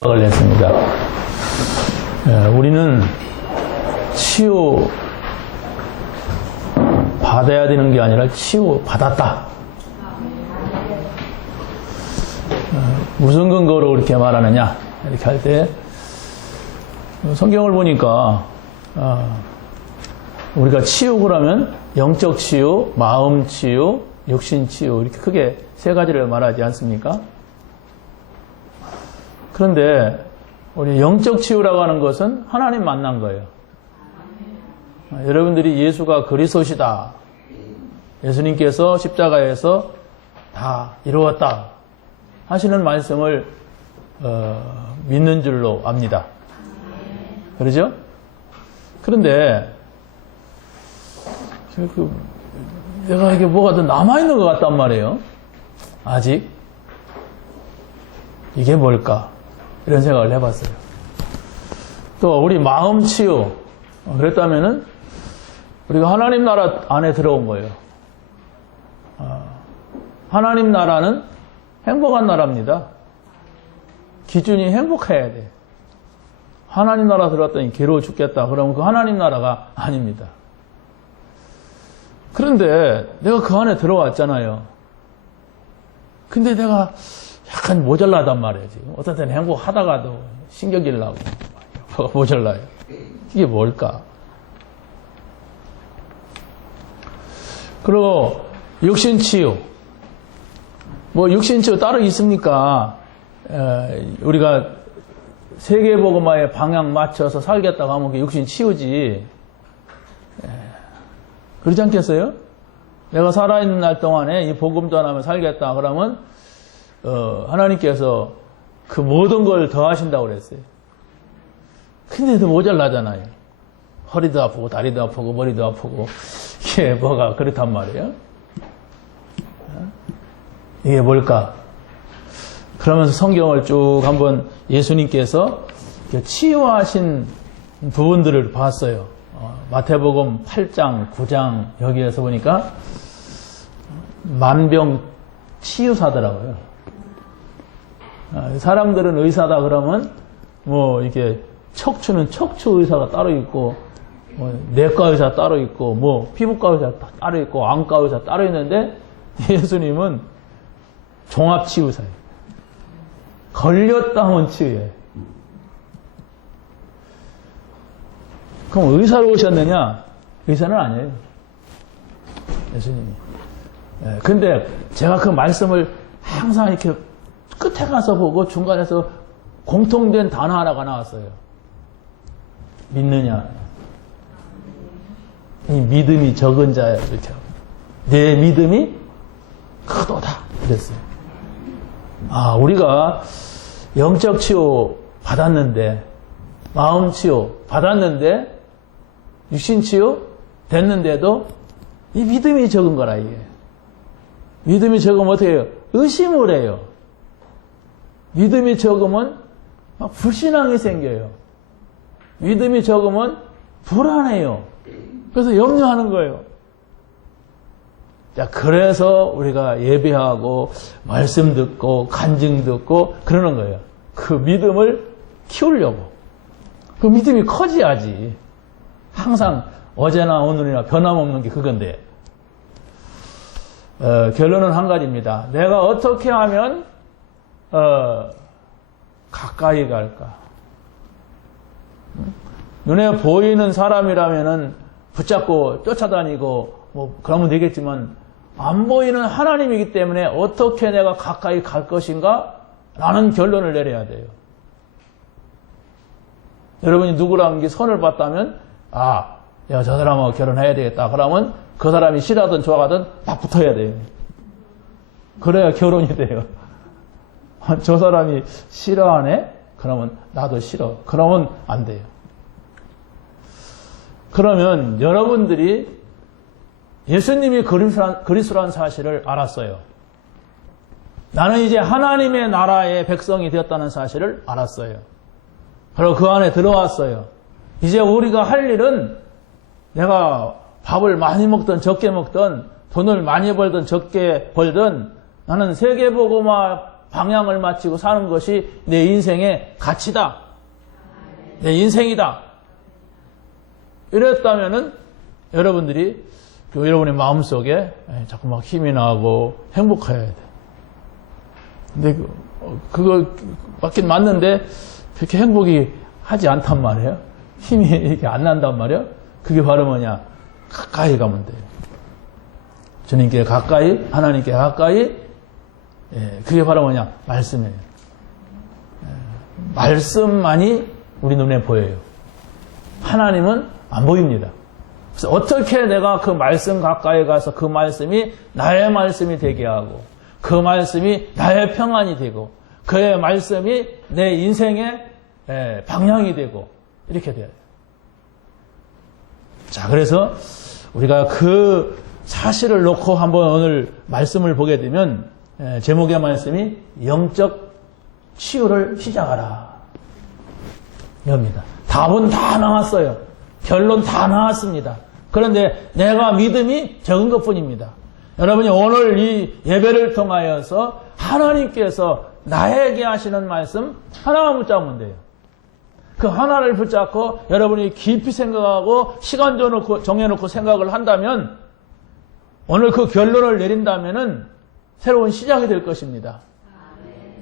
생각을 했습니다. 우리는 치유 받아야 되는 게 아니라 치유 받았다. 무슨 근거로 그렇게 말하느냐 이렇게 할 때 성경을 보니까 우리가 치유 그러면 영적 치유, 마음 치유, 육신 치유 이렇게 크게 세 가지를 말하지 않습니까? 그런데 우리 영적 치유라고 하는 것은 하나님 만난 거예요. 여러분들이 예수가 그리스도시다. 예수님께서 십자가에서 다 이루었다 하시는 말씀을 믿는 줄로 압니다. 그러죠? 그런데 내가 이게 뭐가 더 남아있는 것 같단 말이에요. 아직 이게 뭘까? 이런 생각을 해봤어요. 또 우리 마음 치유 그랬다면은 우리가 하나님 나라 안에 들어온 거예요. 하나님 나라는 행복한 나라입니다. 기준이 행복해야 돼. 하나님 나라 들어왔더니 괴로워 죽겠다. 그러면 그 하나님 나라가 아닙니다. 그런데 내가 그 안에 들어왔잖아요. 근데 내가 약간 모자라단 말이에요. 지금. 어떤 때는 행복하다가도 신경질 나고 모자라요. 이게 뭘까? 그리고 육신치유. 뭐 육신치유 따로 있습니까? 우리가 세계복음화에 방향 맞춰서 살겠다고 하면 그게 육신치유지. 그렇지 않겠어요? 내가 살아있는 날 동안에 이 복음 전하면 살겠다 그러면 하나님께서 그 모든 걸 더하신다고 그랬어요. 근데도 모자라잖아요. 허리도 아프고 다리도 아프고 머리도 아프고 이게 뭐가 그렇단 말이에요. 이게 뭘까? 그러면서 성경을 쭉 한번 예수님께서 치유하신 부분들을 봤어요. 마태복음 8장, 9장 여기에서 보니까 만병 치유사더라고요. 사람들은 의사다 그러면 뭐 이게 척추는 척추 의사가 따로 있고 뭐 내과 의사 따로 있고 뭐 피부과 의사 따로 있고 안과 의사 따로 있는데 예수님은 종합치유사예요. 걸렸다 하면 치유해. 그럼 의사로 오셨느냐? 의사는 아니에요. 예수님이. 근데 제가 그 말씀을 항상 이렇게 끝에 가서 보고 중간에서 공통된 단어 하나가 나왔어요. 믿느냐. 이 믿음이 적은 자야. 이렇게. 내 믿음이 크도다. 그랬어요. 우리가 영적 치유 받았는데, 마음 치유 받았는데, 육신 치유 됐는데도 이 믿음이 적은 거라, 이게. 믿음이 적으면 어떻게 해요? 의심을 해요. 믿음이 적으면 막 불신앙이 생겨요. 믿음이 적으면 불안해요. 그래서 염려하는 거예요. 자, 그래서 우리가 예배하고 말씀 듣고 간증 듣고 그러는 거예요. 그 믿음을 키우려고. 그 믿음이 커져야지. 항상 어제나 오늘이나 변함없는 게 그건데 결론은 한 가지입니다. 내가 어떻게 하면 가까이 갈까? 눈에 보이는 사람이라면은 붙잡고 쫓아다니고 뭐 그러면 되겠지만 안 보이는 하나님이기 때문에 어떻게 내가 가까이 갈 것인가? 라는 결론을 내려야 돼요. 여러분이 누구랑 선을 봤다면 야, 저 사람하고 결혼해야 되겠다. 그러면 그 사람이 싫어하든 좋아하든 막 붙어야 돼요. 그래야 결혼이 돼요. 저 사람이 싫어하네? 그러면 나도 싫어. 그러면 안 돼요. 그러면 여러분들이 예수님이 그리스도라는 사실을 알았어요. 나는 이제 하나님의 나라의 백성이 되었다는 사실을 알았어요. 그리고 그 안에 들어왔어요. 이제 우리가 할 일은 내가 밥을 많이 먹든 적게 먹든 돈을 많이 벌든 적게 벌든 나는 세계복음화 방향을 맞추고 사는 것이 내 인생의 가치다. 내 인생이다. 이랬다면은 여러분들이 여러분의 마음속에 자꾸 막 힘이 나고 행복해야 돼. 근데 그거 맞긴 맞는데 그렇게 행복이 하지 않단 말이에요. 힘이 이렇게 안 난단 말이에요. 그게 바로 뭐냐? 가까이 가면 돼요. 주님께 가까이, 하나님께 가까이. 그게 바로 뭐냐? 말씀이에요. 말씀만이 우리 눈에 보여요. 하나님은 안 보입니다. 그래서 어떻게 내가 그 말씀 가까이 가서 그 말씀이 나의 말씀이 되게 하고 그 말씀이 나의 평안이 되고 그의 말씀이 내 인생의 방향이 되고 이렇게 돼요. 자, 그래서 우리가 그 사실을 놓고 한번 오늘 말씀을 보게 되면 제목의 말씀이 영적 치유를 시작하라. 이겁니다. 답은 다 나왔어요. 결론 다 나왔습니다. 그런데 내가 믿음이 적은 것뿐입니다. 여러분이 오늘 이 예배를 통하여서 하나님께서 나에게 하시는 말씀 하나만 붙잡으면 돼요. 그 하나를 붙잡고 여러분이 깊이 생각하고 시간 정해놓고 생각을 한다면 오늘 그 결론을 내린다면은 새로운 시작이 될 것입니다.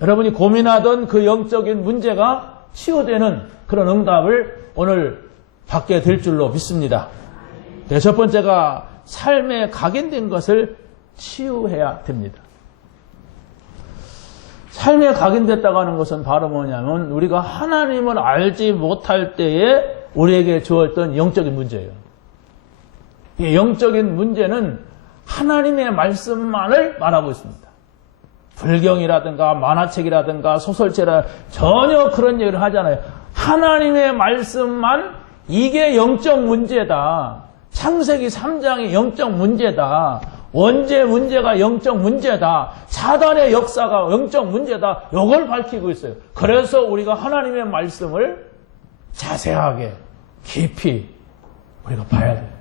여러분이 고민하던 그 영적인 문제가 치유되는 그런 응답을 오늘 받게 될 줄로 믿습니다. 첫 번째가 삶에 각인된 것을 치유해야 됩니다. 삶에 각인됐다고 하는 것은 바로 뭐냐면 우리가 하나님을 알지 못할 때에 우리에게 주었던 영적인 문제예요. 이 영적인 문제는 하나님의 말씀만을 말하고 있습니다. 불경이라든가 만화책이라든가 소설책이라 전혀 그런 얘기를 하잖아요. 하나님의 말씀만 이게 영적 문제다. 창세기 3장이 영적 문제다. 원죄 문제가 영적 문제다. 사단의 역사가 영적 문제다. 이걸 밝히고 있어요. 그래서 우리가 하나님의 말씀을 자세하게 깊이 우리가 봐야 돼요.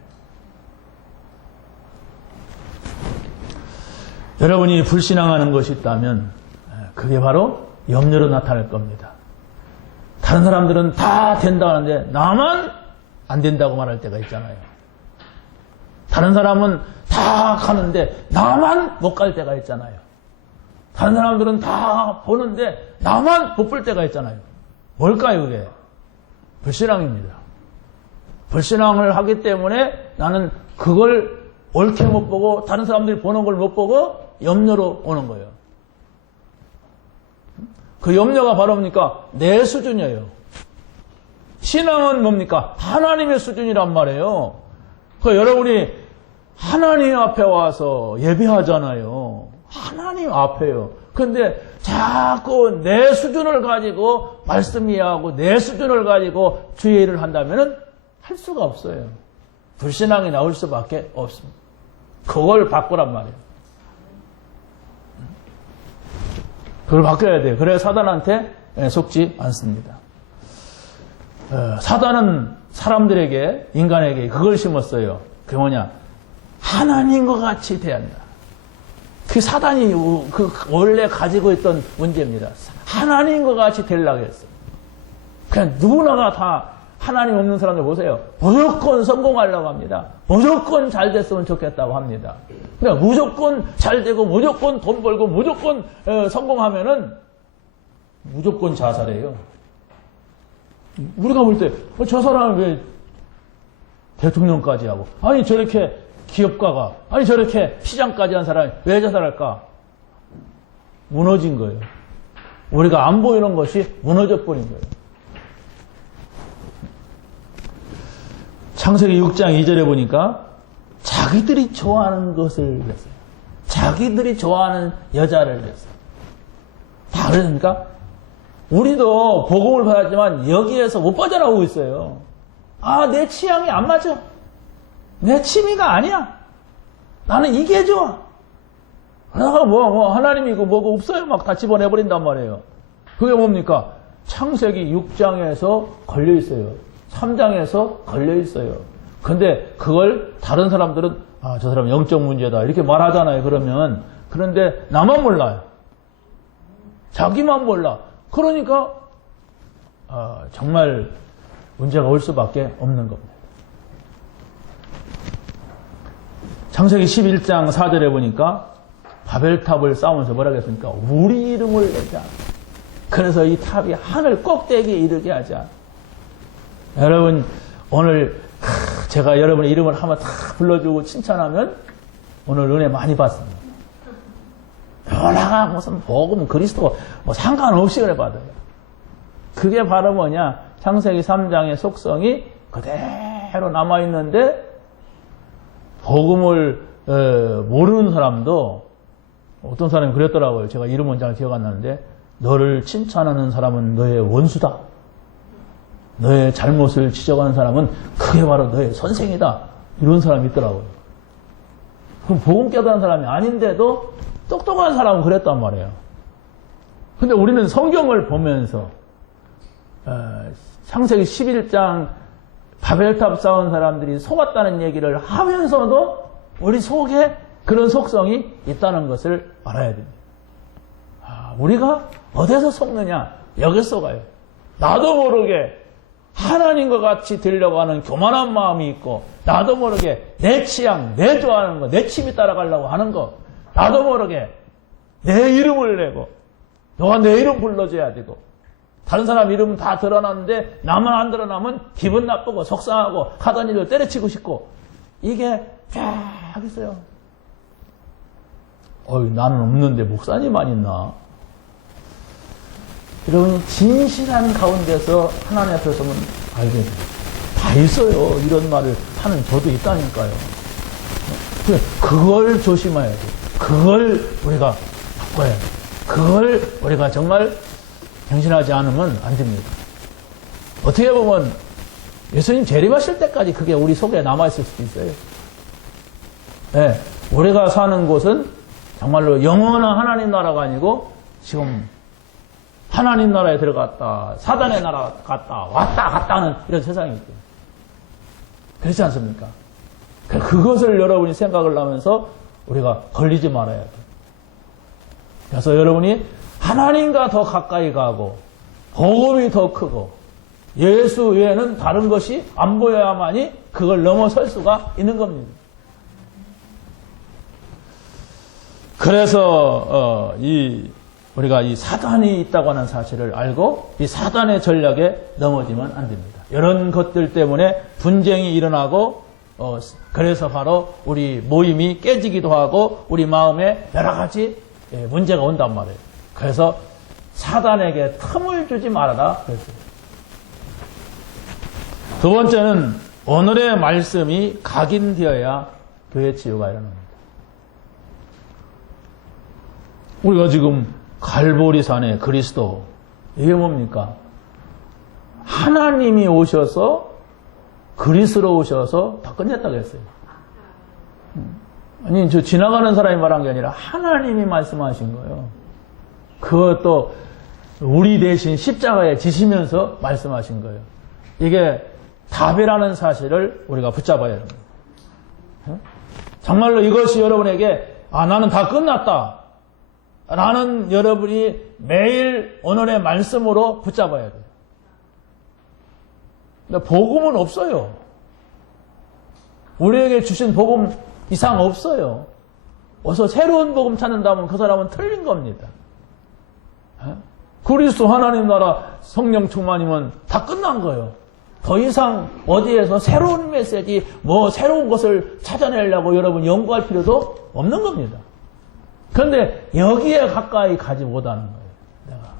여러분이 불신앙하는 것이 있다면 그게 바로 염려로 나타날 겁니다. 다른 사람들은 다 된다 하는데 나만 안 된다고 말할 때가 있잖아요. 다른 사람은 다 가는데 나만 못 갈 때가 있잖아요. 다른 사람들은 다 보는데 나만 못 볼 때가 있잖아요. 뭘까요, 그게? 불신앙입니다. 불신앙을 하기 때문에 나는 그걸 옳게 못 보고 다른 사람들이 보는 걸 못 보고 염려로 오는 거예요. 그 염려가 바로 뭡니까? 내 수준이에요. 신앙은 뭡니까? 하나님의 수준이란 말이에요. 그 여러분이 하나님 앞에 와서 예배하잖아요. 하나님 앞에요. 근데 자꾸 내 수준을 가지고 말씀 이해하고 내 수준을 가지고 주의 일을 한다면 할 수가 없어요. 불신앙이 나올 수밖에 없습니다. 그걸 바꾸란 말이에요. 그걸 바꿔야 돼요. 그래야 사단한테 속지 않습니다. 사단은 사람들에게, 인간에게 그걸 심었어요. 그게 뭐냐? 하나님과 같이 대한다. 그 사단이 원래 가지고 있던 문제입니다. 하나님과 같이 되려고 했어요. 그냥 누구나가 다 하나님 없는 사람들 보세요. 무조건 성공하려고 합니다. 무조건 잘 됐으면 좋겠다고 합니다. 그러니까 무조건 잘 되고 무조건 돈 벌고 무조건 성공하면은 무조건 자살해요. 우리가 볼 때 저 사람은 왜 대통령까지 하고 아니 저렇게 기업가가 아니 저렇게 시장까지 한 사람이 왜 자살할까? 무너진 거예요. 우리가 안 보이는 것이 무너져 버린 거예요. 창세기 6장 2절에 보니까 자기들이 좋아하는 것을 냈어요. 자기들이 좋아하는 여자를 냈어요. 다 그러니까 우리도 복음을 받았지만 여기에서 못 빠져나오고 있어요. 아, 내 취향이 안 맞아. 내 취미가 아니야. 나는 이게 좋아. 그러다가 하나님이고 뭐가 없어요. 막 다 집어내버린단 말이에요. 그게 뭡니까? 창세기 6장에서 걸려있어요. 3장에서 걸려있어요. 근데 그걸 다른 사람들은 아, 저 사람 영적 문제다 이렇게 말하잖아요. 그런데 나만 몰라요. 자기만 몰라. 그러니까 정말 문제가 올 수밖에 없는 겁니다. 창세기 11장 4절에 보니까 바벨탑을 쌓으면서 뭐라 그랬습니까? 우리 이름을 내자. 그래서 이 탑이 하늘 꼭대기에 이르게 하자. 여러분 오늘 제가 여러분의 이름을 한번 다 불러주고 칭찬하면 오늘 은혜 많이 받습니다. 변화가 무슨 복음 그리스도 뭐 상관없이 그래 받아요. 그게 바로 뭐냐? 창세기 3장의 속성이 그대로 남아있는데 복음을 모르는 사람도 어떤 사람이 그랬더라고요. 제가 이름은 잘 기억 안 나는데 너를 칭찬하는 사람은 너의 원수다. 너의 잘못을 지적하는 사람은 그게 바로 너의 선생이다. 이런 사람이 있더라고요. 그럼 복음 깨달은 사람이 아닌데도 똑똑한 사람은 그랬단 말이에요. 근데 우리는 성경을 보면서 창세기 11장 바벨탑 쌓은 사람들이 속았다는 얘기를 하면서도 우리 속에 그런 속성이 있다는 것을 알아야 됩니다. 우리가 어디서 속느냐? 여기서 속아요. 나도 모르게 하나님과 같이 되려고 하는 교만한 마음이 있고 나도 모르게 내 취향, 내 좋아하는 거, 내 취미 따라가려고 하는 거 나도 모르게 내 이름을 내고 너가 내 이름 불러줘야 되고 다른 사람 이름은 다 드러났는데 나만 안 드러나면 기분 나쁘고 속상하고 하던 일을 때려치고 싶고 이게 쫙 있어요. 나는 없는데 목사님만 있나? 여러분이 진실한 가운데서 하나님 앞에 서면 알게 돼요. 다 있어요. 이런 말을 하는 저도 있다니까요. 그걸 조심해야 돼요. 그걸 우리가 바꿔야 돼요. 그걸 우리가 정말 정신하지 않으면 안 됩니다. 어떻게 보면 예수님 재림하실 때까지 그게 우리 속에 남아있을 수도 있어요. 네, 우리가 사는 곳은 정말로 영원한 하나님 나라가 아니고 지금 하나님 나라에 들어갔다, 사단의 나라 갔다, 왔다 갔다 하는 이런 세상이 있고 그렇지 않습니까? 그것을 여러분이 생각을 하면서 우리가 걸리지 말아야 돼요. 그래서 여러분이 하나님과 더 가까이 가고 복음이 더 크고 예수 외에는 다른 것이 안 보여야만이 그걸 넘어설 수가 있는 겁니다. 그래서 우리가 이 사단이 있다고 하는 사실을 알고 이 사단의 전략에 넘어지면 안 됩니다. 이런 것들 때문에 분쟁이 일어나고 그래서 바로 우리 모임이 깨지기도 하고 우리 마음에 여러 가지 문제가 온단 말이에요. 그래서 사단에게 틈을 주지 말아라 그랬어요. 두 번째는 오늘의 말씀이 각인되어야 교회 치유가 일어납니다. 우리가 지금 갈보리산의 그리스도 이게 뭡니까? 하나님이 오셔서 그리스로 오셔서 다 끝냈다고 했어요. 아니 저 지나가는 사람이 말한 게 아니라 하나님이 말씀하신 거예요. 그것도 우리 대신 십자가에 지시면서 말씀하신 거예요. 이게 답이라는 사실을 우리가 붙잡아야 됩니다. 정말로 이것이 여러분에게 나는 다 끝났다. 라는 여러분이 매일 오늘의 말씀으로 붙잡아야 돼요. 근데 복음은 없어요. 우리에게 주신 복음 이상 없어요. 어서 새로운 복음 찾는다면 그 사람은 틀린 겁니다. 그리스도 하나님 나라 성령 충만이면 다 끝난 거예요. 더 이상 어디에서 새로운 메시지, 새로운 것을 찾아내려고 여러분 연구할 필요도 없는 겁니다. 그런데 여기에 가까이 가지 못하는 거예요. 내가.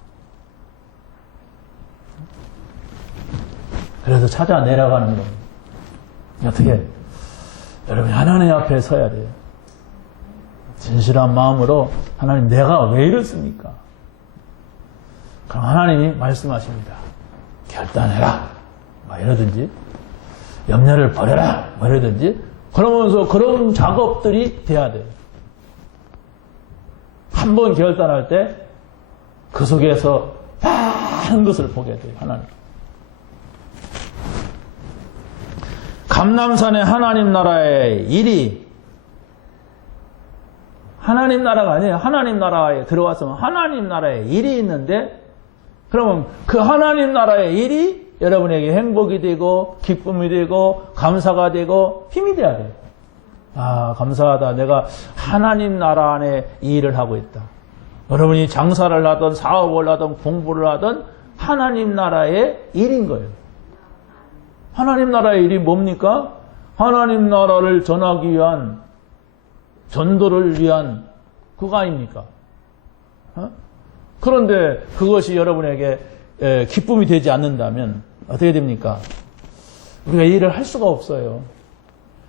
그래서 찾아 내려가는 겁니다. 어떻게? 여러분이 하나님 앞에 서야 돼요. 진실한 마음으로 하나님 내가 왜 이렇습니까? 그럼 하나님이 말씀하십니다. 결단해라. 이러든지 염려를 버려라. 이러든지 그러면서 그런 작업들이 돼야 돼요. 한 번 결단할 때 그 속에서 많은 것을 보게 돼요. 하나님. 감람산의 하나님 나라의 일이 하나님 나라가 아니에요. 하나님 나라에 들어왔으면 하나님 나라에 일이 있는데, 그러면 그 하나님 나라의 일이 여러분에게 행복이 되고 기쁨이 되고 감사가 되고 힘이 돼야 돼요. 아, 감사하다. 내가 하나님 나라 안에 이 일을 하고 있다. 여러분이 장사를 하든 사업을 하든 공부를 하든 하나님 나라의 일인 거예요. 하나님 나라의 일이 뭡니까? 하나님 나라를 전하기 위한, 전도를 위한 그거 아닙니까? 그런데 그것이 여러분에게 기쁨이 되지 않는다면 어떻게 됩니까? 우리가 이 일을 할 수가 없어요.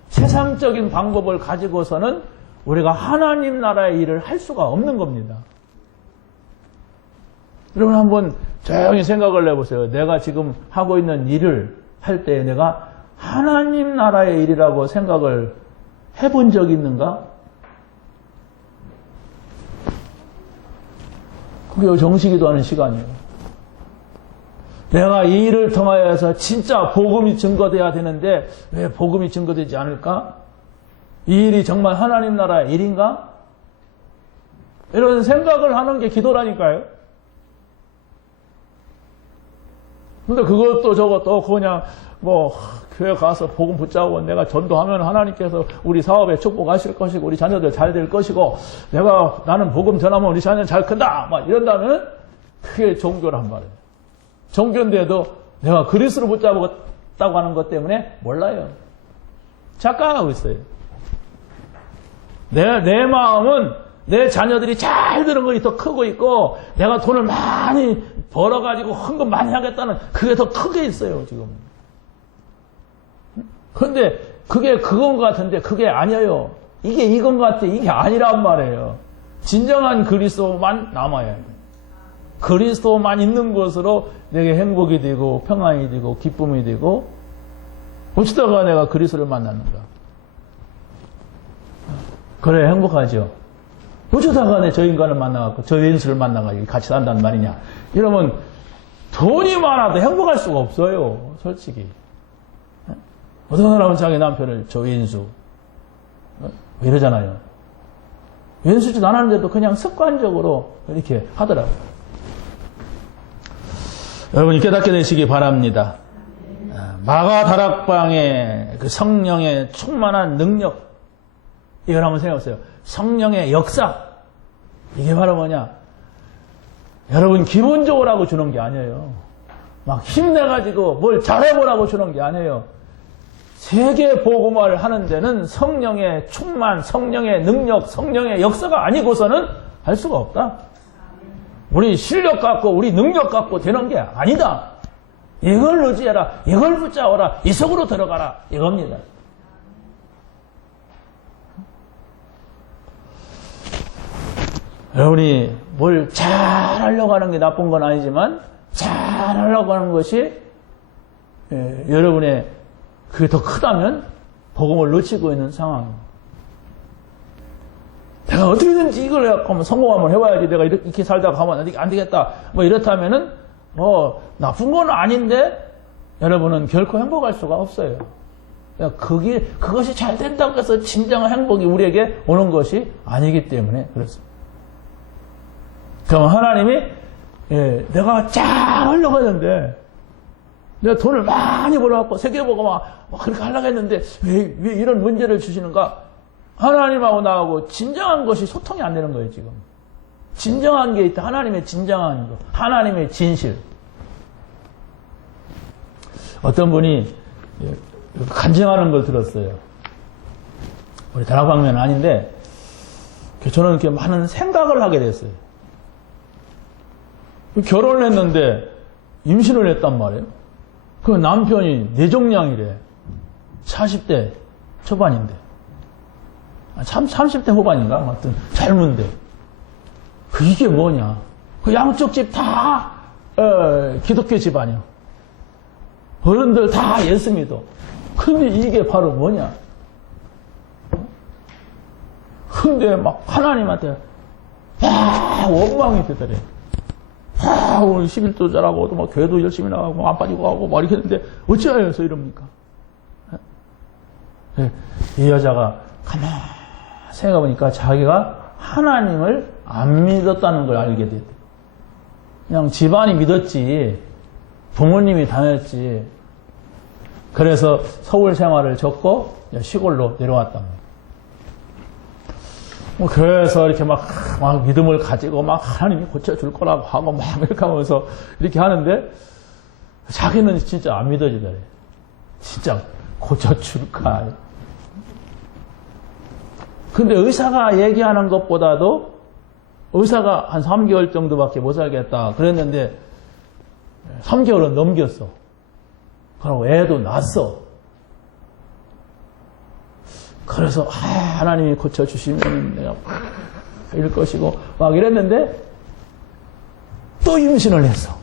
세상적인 방법을 가지고서는 우리가 하나님 나라의 일을 할 수가 없는 겁니다. 여러분 한번 조용히 생각을 해보세요. 내가 지금 하고 있는 일을 할 때 내가 하나님 나라의 일이라고 생각을 해본 적이 있는가? 그게 정식이도 하는 시간이에요. 내가 이 일을 통하여서 진짜 복음이 증거돼야 되는데 왜 복음이 증거되지 않을까? 이 일이 정말 하나님 나라의 일인가? 이런 생각을 하는 게 기도라니까요. 근데 그것도 저것도 그냥 뭐 교회 가서 복음 붙잡고 내가 전도하면 하나님께서 우리 사업에 축복하실 것이고 우리 자녀들 잘 될 것이고 나는 복음 전하면 우리 자녀는 잘 큰다 막 이런다면 그게 종교란 말이에요. 종교인데도 내가 그리스도를 붙잡았다고 하는 것 때문에 몰라요. 착각하고 있어요. 내 마음은 내 자녀들이 잘 되는 것이 더 크고 있고 내가 돈을 많이 벌어가지고 헌금 많이 하겠다는 그게 더 크게 있어요 지금. 그런데 그게 그건 것 같은데 그게 아니에요. 이게 이건 것 같아. 이게 아니란 말이에요. 진정한 그리스도만 남아야 해요. 그리스도만 있는 것으로 내게 행복이 되고 평안이 되고 기쁨이 되고 어쩌다가 내가 그리스도를 만났는가. 그래 행복하죠. 어쩌다가 내 저 인간을 만나갖고 저 왼수를 만나가지고 같이 산단 말이냐. 이러면 돈이 많아도 행복할 수가 없어요. 솔직히. 어떤 사람은 자기 남편을 저 왼수 이러잖아요. 왼수짓 안 하는데도 그냥 습관적으로 이렇게 하더라고요. 여러분이 깨닫게 되시기 바랍니다. 마가 다락방의 그 성령의 충만한 능력 이걸 한번 생각해보세요. 성령의 역사 이게 바로 뭐냐? 여러분 기본적으로 하고 주는 게 아니에요. 막 힘내가지고 뭘 잘해보라고 주는 게 아니에요. 세계 복음화를 하는 데는 성령의 충만, 성령의 능력, 성령의 역사가 아니고서는 할 수가 없다. 우리 실력 갖고 우리 능력 갖고 되는 게 아니다. 이걸 의지해라. 이걸 붙잡아라. 이 속으로 들어가라. 이겁니다. 여러분이 뭘 잘하려고 하는 게 나쁜 건 아니지만 잘하려고 하는 것이 여러분의 그게 더 크다면 복음을 놓치고 있는 상황입니다. 내가 어떻게든지 이걸 해갖고 성공하면 해봐야지. 내가 이렇게 살다가 가면 안 되겠다. 뭐 이렇다면은 뭐 나쁜 건 아닌데 여러분은 결코 행복할 수가 없어요. 그것이 잘 된다고 해서 진정한 행복이 우리에게 오는 것이 아니기 때문에 그렇습니다. 그럼 하나님이 내가 잘 하려고 했는데 내가 돈을 많이 벌어갖고 세계보고 막 그렇게 하려고 했는데 왜 이런 문제를 주시는가? 하나님하고 나하고 진정한 것이 소통이 안 되는 거예요 지금. 진정한 게 있다. 하나님의 진정한 거. 하나님의 진실. 어떤 분이 간증하는 걸 들었어요. 우리 다락방면 아닌데 저는 이렇게 많은 생각을 하게 됐어요. 결혼을 했는데 임신을 했단 말이에요. 그 남편이 뇌종양이래. 40대 초반인데. 30대 후반인가? 아무튼 젊은데. 이게 뭐냐? 그 양쪽 집 다 기독교 집안이야. 어른들 다 예수 믿어. 근데 이게 바로 뭐냐? 근데 막 하나님한테 원망이 되더래. 오늘 11도 잘하고, 막 교회도 열심히 나가고, 안 빠지고 하고, 막 이렇게 했는데, 어찌하여서 이럽니까? 이 여자가 가만히 생각해보니까 자기가 하나님을 안 믿었다는 걸 알게 됐대. 그냥 집안이 믿었지, 부모님이 다녔지. 그래서 서울 생활을 접고 시골로 내려왔단 말이에요. 그래서 이렇게 막 믿음을 가지고 막 하나님이 고쳐줄 거라고 하고 막 이렇게 하면서 이렇게 하는데 자기는 진짜 안 믿어지더래. 진짜 고쳐줄까. 근데 의사가 얘기하는 것보다도 의사가 한 3개월 정도밖에 못 살겠다 그랬는데 3개월은 넘겼어. 그리고 애도 낳았어. 그래서 하나님이 고쳐주시면 내가 이럴 것이고 막 이랬는데 또 임신을 했어.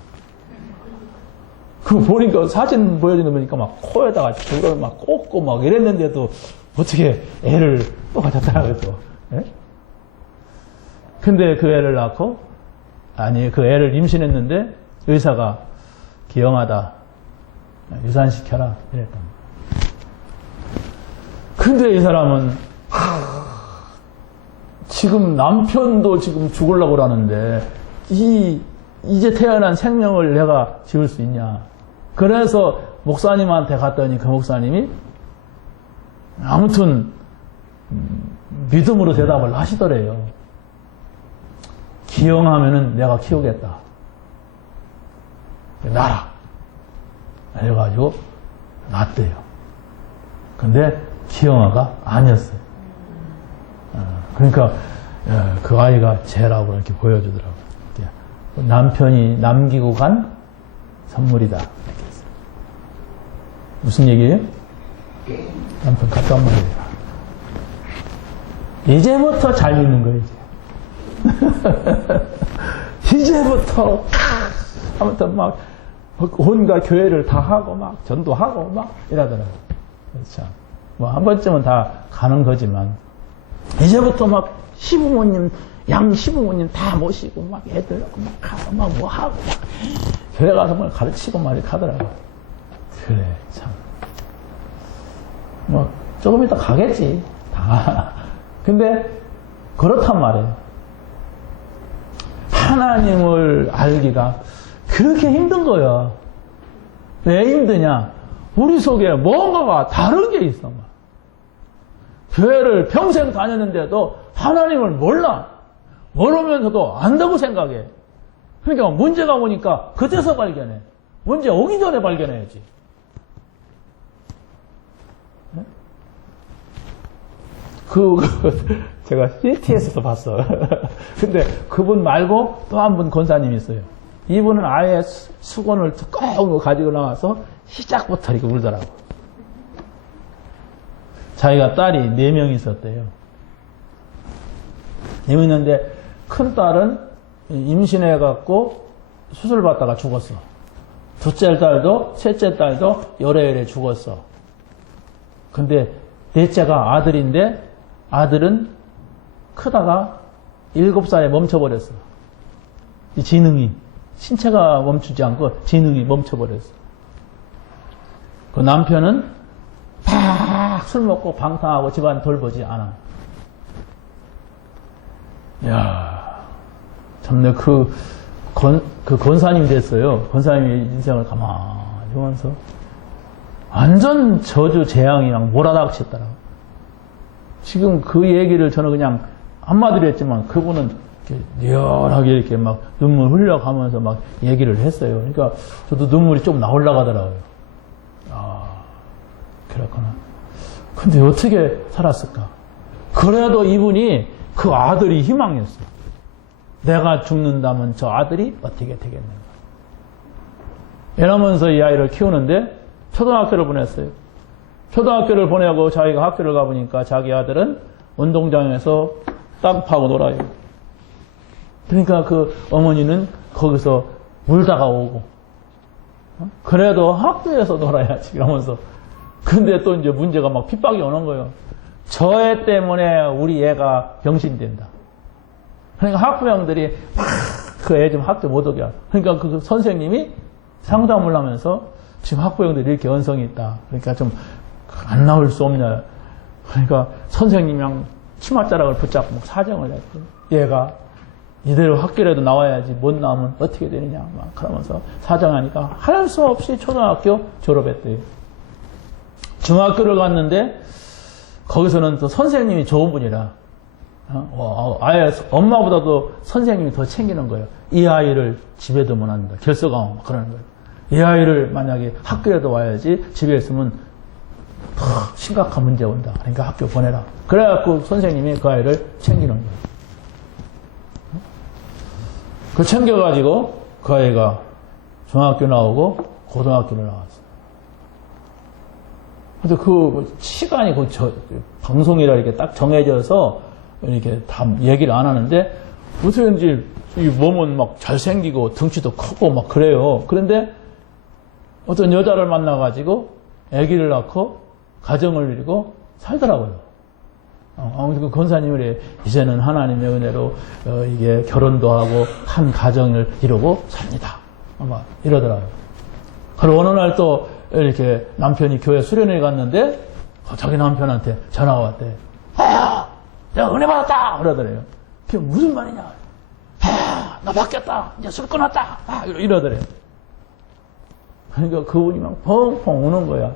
그거 보니까 사진 보여주는 거니까 막 코에다가 그걸 막 꽂고 막 이랬는데도 어떻게 애를 또 가졌더라고요. 또. 예? 근데 그 애를 낳고 아니 그 애를 임신했는데 의사가 기형하다. 유산시켜라 이랬단 말이에요. 근데 이 사람은 지금 남편도 지금 죽으려고 그러는데 이제 태어난 생명을 내가 지울 수 있냐. 그래서 목사님한테 갔더니 그 목사님이 아무튼 믿음으로 대답을 하시더래요. 기형하면은 내가 키우겠다. 낳아라. 그래가지고 낳았대요. 근데 기형아가 아니었어요. 그러니까 그 아이가 쟤라고 이렇게 보여주더라고요. 남편이 남기고 간 선물이다. 이렇게 했어요. 무슨 얘기예요? 남편 갔단 말이에요. 이제부터 잘 믿는 거예요. 이제부터 아무튼 막 온갖 교회를 다 하고 막 전도하고 막 이러더라고요. 그렇죠. 뭐 한 번쯤은 다 가는 거지만 이제부터 막 시부모님 양 시부모님 다 모시고 막 애들 막 가서 막 뭐 하고 막 교회 가서 막 가르치고 막 이렇게 하더라고요. 그래 참 뭐 조금 이따 가겠지 다. 근데 그렇단 말이에요. 하나님을 알기가 그렇게 힘든 거야. 왜 힘드냐? 우리 속에 뭔가가 다른 게 있어. 교회를 평생 다녔는데도 하나님을 몰라. 모르면서도 안다고 생각해. 그러니까 문제가 오니까 그때서 발견해. 문제 오기 전에 발견해야지. 제가 CT에서도 봤어. 근데 그분 말고 또 한 분 권사님이 있어요. 이분은 아예 수건을 꼭 가지고 나와서 시작부터 이렇게 울더라고. 자기가 딸이 4명 있었대요. 4명 있는데 큰 딸은 임신해갖고 수술받다가 죽었어. 둘째 딸도 셋째 딸도 요래요래 죽었어. 근데 넷째가 아들인데 아들은 크다가 7살에 멈춰버렸어. 이 지능이. 신체가 멈추지 않고 지능이 멈춰버렸어. 그 남편은 팍 술 먹고 방탕하고 집안 돌보지 않아. 이야, 참내 그 권사님이 됐어요. 권사님이 인생을 가만히 보면서 완전 저주 재앙이랑 몰아닥쳤더라고. 지금 그 얘기를 저는 그냥 한마디로 했지만 그분은 리얼하게 이렇게 막 눈물 흘려가면서 막 얘기를 했어요. 그러니까 저도 눈물이 좀 나오려고 하더라고요. 아, 그렇구나. 근데 어떻게 살았을까? 그래도 이분이 그 아들이 희망이었어. 내가 죽는다면 저 아들이 어떻게 되겠는가. 이러면서 이 아이를 키우는데 초등학교를 보냈어요. 초등학교를 보내고 자기가 학교를 가보니까 자기 아들은 운동장에서 땅 파고 놀아요. 그러니까 그 어머니는 거기서 울다가 오고, 그래도 학교에서 놀아야지 이러면서. 근데 또 이제 문제가 막 핍박이 오는 거예요. 저 애 때문에 우리 애가 병신된다. 그러니까 학부형들이 막 그 애 좀 학교 못 오게 하고. 그러니까 그 선생님이 상담을 하면서 지금 학부형들이 이렇게 언성이 있다. 그러니까 좀 안 나올 수 없냐. 그러니까 선생님이랑 치맛자락을 붙잡고 막 사정을 했대. 얘가 이대로 학교라도 나와야지 못 나오면 어떻게 되느냐 막 그러면서 사정하니까 할 수 없이 초등학교 졸업했대요. 중학교를 갔는데 거기서는 또 선생님이 좋은 분이라 아예 엄마보다도 선생님이 더 챙기는 거예요. 이 아이를 집에 두면 안 된다. 결석하고 그러는 거예요. 이 아이를 만약에 학교에도 와야지 집에 있으면 더 심각한 문제 온다. 그러니까 학교 보내라. 그래갖고 선생님이 그 아이를 챙기는 거예요. 그 챙겨가지고 그 아이가 중학교 나오고 고등학교를 나왔어요. 근데 그 시간이 그 방송이라 이렇게 딱 정해져서 이렇게 다 얘기를 안 하는데 어떻게든지 이 몸은 막 잘생기고 등치도 크고 막 그래요. 그런데 어떤 여자를 만나가지고 아기를 낳고 가정을 이루고 살더라고요. 그 권사님이 이제는 하나님의 은혜로 이게 결혼도 하고 한 가정을 이루고 삽니다. 아마 이러더라고요. 그리고 어느 날 또 이렇게 남편이 교회 수련회 갔는데 자기 남편한테 전화가 왔대. 야, 내가 은혜 받았다! 그러더래요. 그게 무슨 말이냐? 야, 나 바뀌었다! 이제 술 끊었다! 이러더래요. 그러니까 그분이 막 펑펑 우는 거야.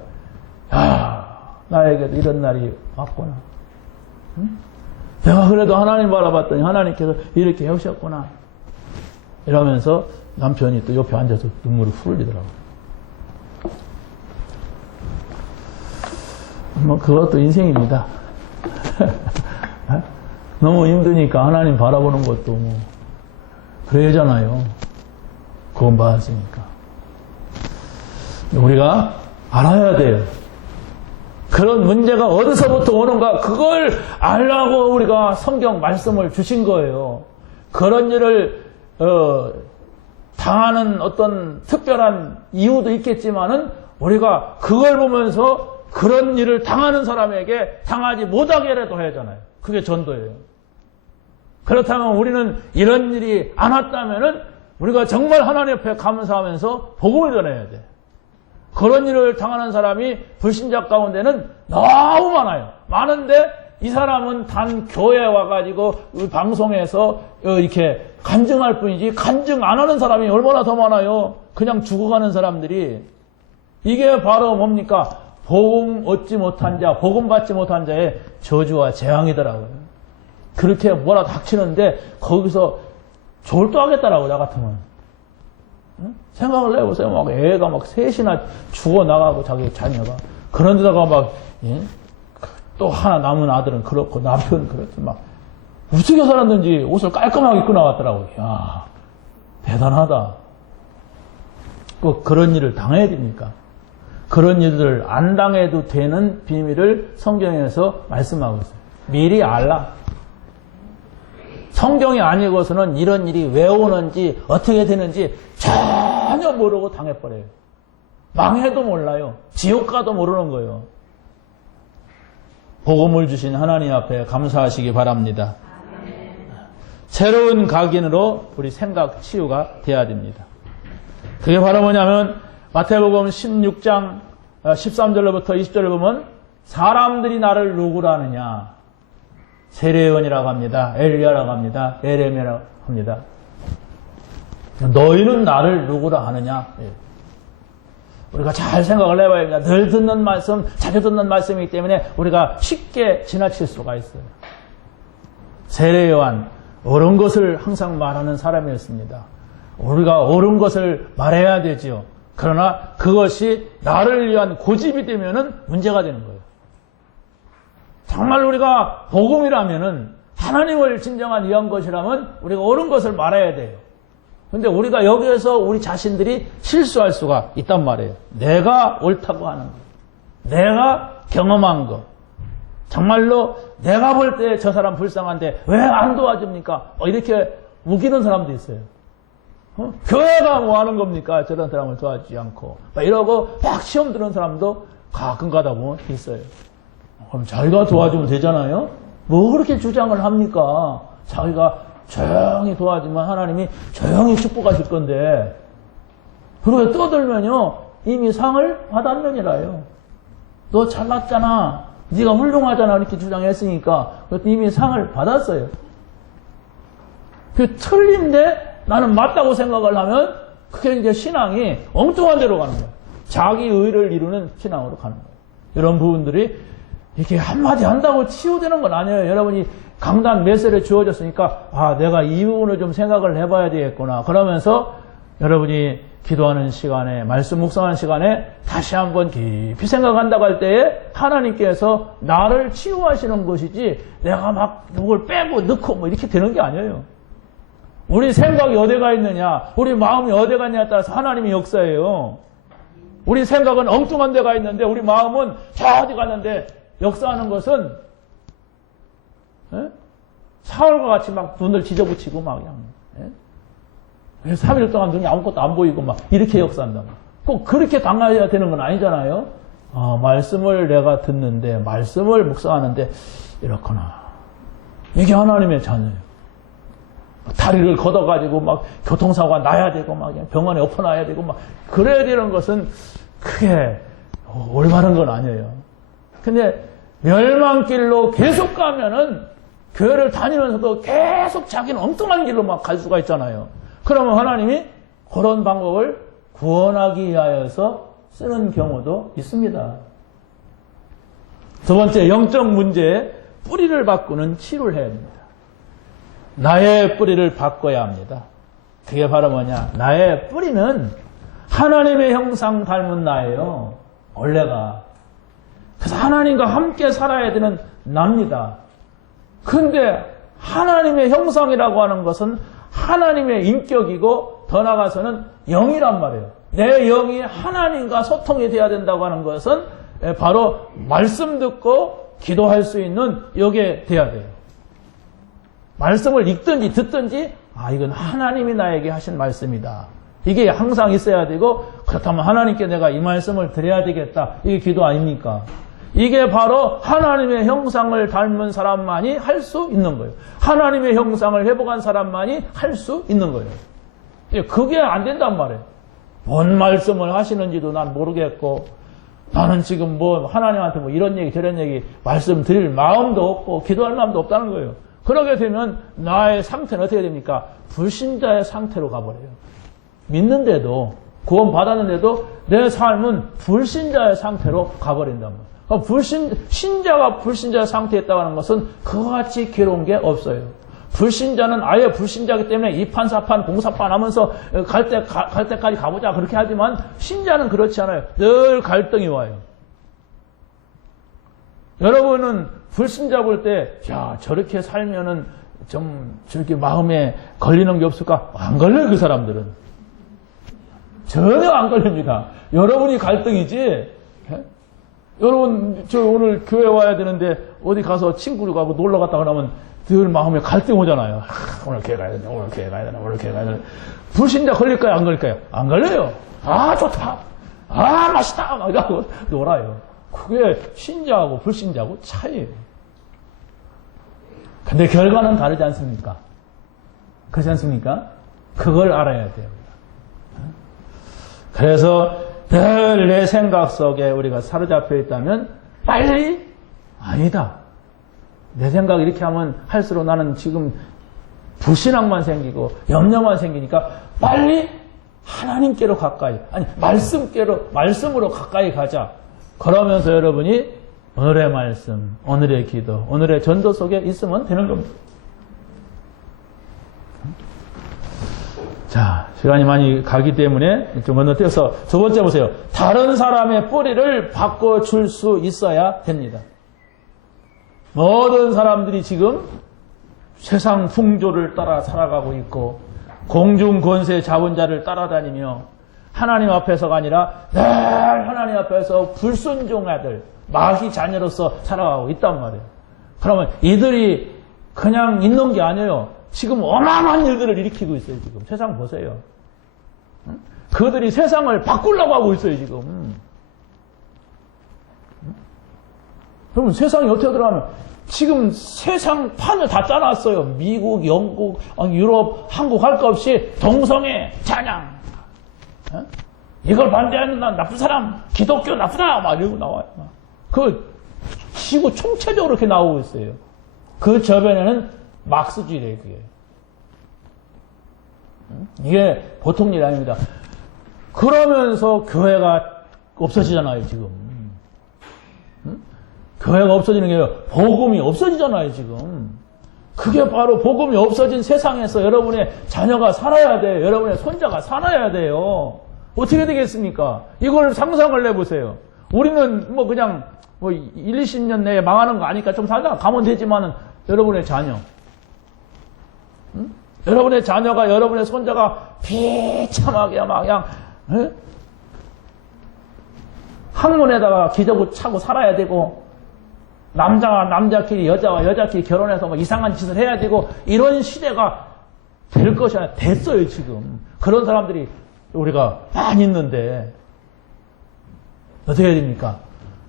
야, 나에게도 이런 날이 왔구나. 응? 내가 그래도 하나님 바라봤더니 하나님께서 이렇게 해오셨구나. 이러면서 남편이 또 옆에 앉아서 눈물을 흘리더라고요. 뭐 그것도 인생입니다. 너무 힘드니까 하나님 바라보는 것도 뭐 그래야잖아요. 구원 받았으니까. 우리가 알아야 돼요. 그런 문제가 어디서부터 오는가 그걸 알라고 우리가 성경 말씀을 주신 거예요. 그런 일을 당하는 어떤 특별한 이유도 있겠지만은 우리가 그걸 보면서 그런 일을 당하는 사람에게 당하지 못하게라도 해야잖아요. 그게 전도예요. 그렇다면 우리는 이런 일이 안 왔다면은 우리가 정말 하나님 앞에 감사하면서 복음을 전해야 돼. 그런 일을 당하는 사람이 불신자 가운데는 너무 많아요. 많은데 이 사람은 단 교회에 와가지고 방송에서 이렇게 간증할 뿐이지 간증 안 하는 사람이 얼마나 더 많아요. 그냥 죽어가는 사람들이. 이게 바로 뭡니까? 복음 얻지 못한 자, 복음 받지 못한 자의 저주와 재앙이더라고요. 그렇게 뭐라 닥치는데 거기서 졸도하겠다라고 나 같으면. 응? 생각을 해보세요. 막 애가 막 셋이나 죽어나가고 자기 자녀가. 그런 데다가 막, 예? 또 하나 남은 아들은 그렇고 남편은 그렇고 막 어떻게 살았는지 옷을 깔끔하게 입고 나왔더라고요. 이야, 대단하다. 꼭 그런 일을 당해야 됩니까? 그런 일들을 안 당해도 되는 비밀을 성경에서 말씀하고 있어요. 미리 알라. 성경이 아니고서는 이런 일이 왜 오는지 어떻게 되는지 전혀 모르고 당해버려요. 망해도 몰라요. 지옥 가도 모르는 거예요. 복음을 주신 하나님 앞에 감사하시기 바랍니다. 새로운 각인으로 우리 생각 치유가 돼야 됩니다. 그게 바로 뭐냐면 마태복음 16장 13절로부터 20절을 보면 사람들이 나를 누구라 하느냐. 세례요한이라고 합니다. 엘리야라고 합니다. 에레미야라고 합니다. 너희는 나를 누구라 하느냐. 우리가 잘 생각을 해봐야 합니다. 늘 듣는 말씀, 자주 듣는 말씀이기 때문에 우리가 쉽게 지나칠 수가 있어요. 세례요한 옳은 것을 항상 말하는 사람이었습니다. 우리가 옳은 것을 말해야 되지요. 그러나 그것이 나를 위한 고집이 되면은 문제가 되는 거예요. 정말 우리가 복음이라면은 하나님을 진정한 위한 것이라면 우리가 옳은 것을 말해야 돼요. 근데 우리가 여기에서 우리 자신들이 실수할 수가 있단 말이에요. 내가 옳다고 하는 거. 내가 경험한 거. 정말로 내가 볼 때 저 사람 불쌍한데 왜 안 도와줍니까? 이렇게 우기는 사람도 있어요. 교회가 뭐 하는 겁니까? 저런 사람을 도와주지 않고. 이러고 막 시험 드는 사람도 가끔 가다 보면 있어요. 그럼 자기가 도와주면 되잖아요? 뭐 그렇게 주장을 합니까? 자기가 조용히 도와주면 하나님이 조용히 축복하실 건데. 그러고 떠들면요, 이미 상을 받았느니라요. 너 잘났잖아. 네가 훌륭하잖아 이렇게 주장했으니까 그것도 이미 상을 받았어요. 그 틀린데 나는 맞다고 생각을 하면 그게 이제 신앙이 엉뚱한 데로 가는 거예요. 자기 의를 이루는 신앙으로 가는 거예요. 이런 부분들이 이렇게 한마디 한다고 치유되는 건 아니에요. 여러분이 강단 메시지를 주어졌으니까 내가 이 부분을 좀 생각을 해봐야 되겠구나. 그러면서 여러분이 기도하는 시간에 말씀 묵상하는 시간에 다시 한번 깊이 생각한다고 할 때에 하나님께서 나를 치유하시는 것이지 내가 막 누굴 빼고 넣고 뭐 이렇게 되는 게 아니에요. 우리 생각이 어디가 있느냐, 우리 마음이 어디가 있느냐에 따라서 하나님이 역사예요. 우리 생각은 엉뚱한 데가 있는데 우리 마음은 저 어디 갔는데 역사하는 것은 사울과 같이 막 눈을 지저붙이고 막 그냥 3일 동안 눈이 아무것도 안 보이고 막 이렇게 역사한다. 꼭 그렇게 당해야 되는 건 아니잖아요. 말씀을 내가 듣는데 말씀을 묵상하는데 이렇구나. 이게 하나님의 자녀예요. 다리를 걷어가지고 막 교통사고가 나야 되고 막 병원에 엎어놔야 되고 막 그래야 되는 것은 크게 올바른 건 아니에요. 근데 멸망길로 계속 가면은 교회를 다니면서도 계속 자기는 엉뚱한 길로 막 갈 수가 있잖아요. 그러면 하나님이 그런 방법을 구원하기 위하여서 쓰는 경우도 있습니다. 두 번째, 영적 문제의 뿌리를 바꾸는 치료를 해야 됩니다. 나의 뿌리를 바꿔야 합니다. 그게 바로 뭐냐? 나의 뿌리는 하나님의 형상 닮은 나예요. 원래가. 그래서 하나님과 함께 살아야 되는 납니다. 근데 하나님의 형상이라고 하는 것은 하나님의 인격이고 더 나아가서는 영이란 말이에요. 내 영이 하나님과 소통이 돼야 된다고 하는 것은 바로 말씀 듣고 기도할 수 있는 여기에 돼야 돼요. 말씀을 읽든지 듣든지 이건 하나님이 나에게 하신 말씀이다. 이게 항상 있어야 되고 그렇다면 하나님께 내가 이 말씀을 드려야 되겠다. 이게 기도 아닙니까? 이게 바로 하나님의 형상을 닮은 사람만이 할 수 있는 거예요. 하나님의 형상을 회복한 사람만이 할 수 있는 거예요. 그게 안 된단 말이에요. 뭔 말씀을 하시는지도 난 모르겠고 나는 지금 뭐 하나님한테 뭐 이런 얘기 저런 얘기 말씀 드릴 마음도 없고 기도할 마음도 없다는 거예요. 그러게 되면 나의 상태는 어떻게 됩니까? 불신자의 상태로 가버려요. 믿는데도 구원 받았는데도 내 삶은 불신자의 상태로 가버린단 말이에요. 신자가 불신자의 상태에 있다고 하는 것은 그와 같이 괴로운 게 없어요. 불신자는 아예 불신자이기 때문에 이판사판 공사판 하면서 갈 때까지 가보자 그렇게 하지만 신자는 그렇지 않아요. 늘 갈등이 와요. 여러분은 불신자 볼 때 저렇게 살면은 좀 저렇게 마음에 걸리는 게 없을까? 안 걸려요. 그 사람들은 전혀 안 걸립니다. 여러분이 갈등이지. 여러분 저 오늘 교회 와야 되는데 어디 가서 친구들하고 놀러 갔다 그러면 늘 마음에 갈등 오잖아요. 오늘 교회 가야 되나, 오늘 교회 가야 되나, 오늘 교회 가야 되나. 불신자 걸릴까요? 안 걸릴까요? 안 걸려요. 좋다. 맛있다. 막 이러고 놀아요. 그게 신자하고 불신자하고 차이예요. 근데 결과는 다르지 않습니까? 그렇지 않습니까? 그걸 알아야 돼요. 그래서 늘 내 생각 속에 우리가 사로잡혀 있다면 빨리 아니다. 내 생각 이렇게 하면 할수록 나는 지금 불신앙만 생기고 염려만 생기니까 빨리 하나님께로 가까이 말씀으로 가까이 가자. 그러면서 여러분이 오늘의 말씀, 오늘의 기도, 오늘의 전도 속에 있으면 되는 겁니다. 자, 시간이 많이 가기 때문에 좀 건너뛰어서 두 번째 보세요. 다른 사람의 뿌리를 바꿔줄 수 있어야 됩니다. 모든 사람들이 지금 세상 풍조를 따라 살아가고 있고 공중 권세 잡은 자를 따라다니며 하나님 앞에서가 아니라 늘 하나님 앞에서 불순종아들, 마귀 자녀로서 살아가고 있단 말이에요. 그러면 이들이 그냥 있는 게 아니에요. 지금 어마어마한 일들을 일으키고 있어요. 지금 세상 보세요. 그들이 세상을 바꾸려고 하고 있어요. 지금. 그러면 세상이 어떻게 들어가면 지금 세상 판을 다 짜놨어요. 미국, 영국, 유럽, 한국 할 거 없이 동성애, 찬양. 이걸 반대하는 난 나쁜 사람, 기독교 나쁘다 막 이러고 나와요. 지구 총체적으로 이렇게 나오고 있어요. 그 저변에는 막스주의래요, 그게. 이게 보통 일 아닙니다. 그러면서 교회가 없어지잖아요, 지금. 교회가 없어지는 게 복음이 없어지잖아요, 지금. 그게 바로 복음이 없어진 세상에서 여러분의 자녀가 살아야 돼요. 여러분의 손자가 살아야 돼요. 어떻게 되겠습니까? 이걸 상상을 해보세요. 우리는 뭐 그냥 뭐 1, 20년 내에 망하는 거 아니까 좀 살다가 가면 되지만은 여러분의 자녀. 여러분의 자녀가, 여러분의 손자가 비참하게 막 그냥, 학문에다가 기저귀 차고 살아야 되고, 남자와 남자끼리, 여자와 여자끼리 결혼해서 뭐 이상한 짓을 해야 되고, 이런 시대가 될 것이 아니라 됐어요, 지금. 그런 사람들이 우리가 많이 있는데, 어떻게 해야 됩니까?